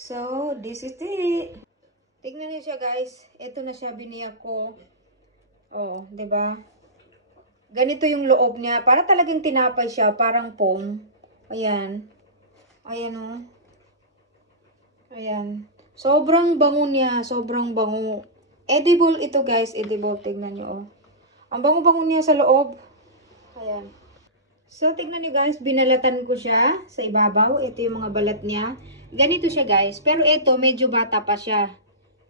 So, this is it. Tignan niyo siya, guys. Ito na siya, biniyak ko. Oh, 'di ba? Ganito yung loob niya. Para talagang tinapay siya, parang foam. Ayan. Ayan, oh. Ayan. Sobrang bango niya. Sobrang bango. Edible ito, guys. Edible. Tignan niyo, oh. Ang bango-bango niya sa loob. Ayan. So, tignan niyo, guys. Binalatan ko siya sa ibabaw. Ito yung mga balat niya. Ganito siya, guys. Pero ito, medyo bata pa siya.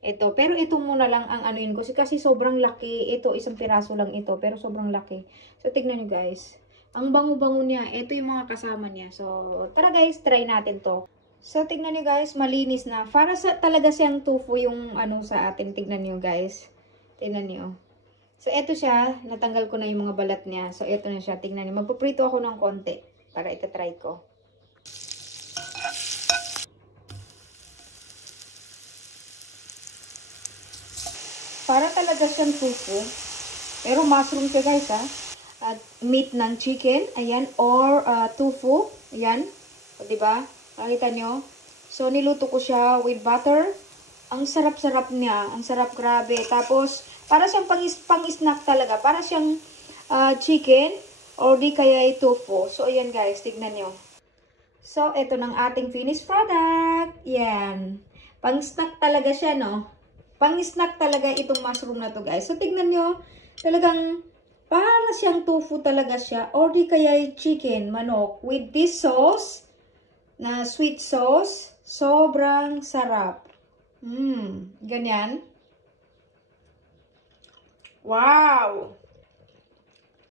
Ito. Pero ito muna lang ang anuin ko. Kasi sobrang laki. Ito, isang piraso lang ito. Pero sobrang laki. So, tignan nyo, guys. Ang bango-bango niya. Ito yung mga kasama niya. So, tara, guys. Try natin to. So, tignan nyo, guys. Malinis na. Para sa talaga siyang tofu yung ano sa atin. Tignan nyo, guys. Tignan nyo. So, ito siya. Natanggal ko na yung mga balat niya. So, ito na siya. Tignan nyo. Magpaprito ako ng konti. Para itatry ko. Para talaga siyang tofu. Pero mushroom siya, guys, ha. At meat ng chicken. Ayan. Or tofu. Ayan. O, diba? Nakita nyo? So, niluto ko siya with butter. Ang sarap-sarap niya. Ang sarap, grabe. Tapos, para siyang pang-snack talaga. Para siyang chicken. Or di kaya tofu. So, ayan, guys. Tignan nyo. So, ito ng ating finished product. Ayan. Pang-snack talaga siya, no? Pang-snack talaga itong mushroom na to, guys. So, tignan nyo. Talagang para siyang tofu talaga siya. Or di kaya chicken, manok. With this sauce, na sweet sauce, sobrang sarap. Ganyan. Wow!